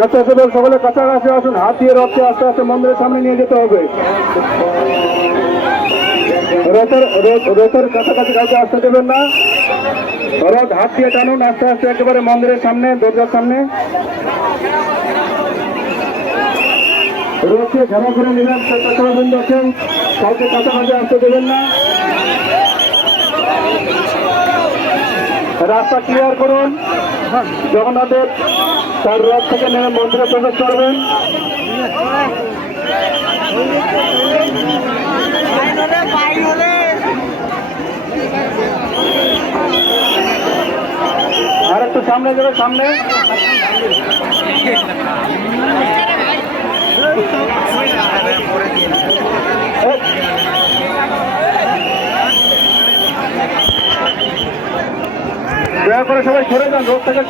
স্বেচ্ছাসেবক সকলে কাছাকাছি আসুন, হাত দিয়ে রথকে আস্তে আস্তে মন্দিরের সামনে নিয়ে যেতে হবে। রথের কাছাকাছি কাউকে আসতে দেবেন না। রথ হাত দিয়ে টানুন আস্তে আস্তে একেবারে মন্দিরের সামনে, দরজার সামনে। রথকে ঘেরা করে নেবেন, স্বেচ্ছাসেবক বৃন্দ আছেন, কাউকে কাছাকাছি আসতে দেবেন না। রাস্তা ক্লিয়ার করুন। জগন্নাথের তার রথ থেকে নেমে মন্দিরে প্রবেশ করবেন। আর একটু সামনে যাবে, সামনে। দয়া করে সবাই সরে যান রোড থেকে।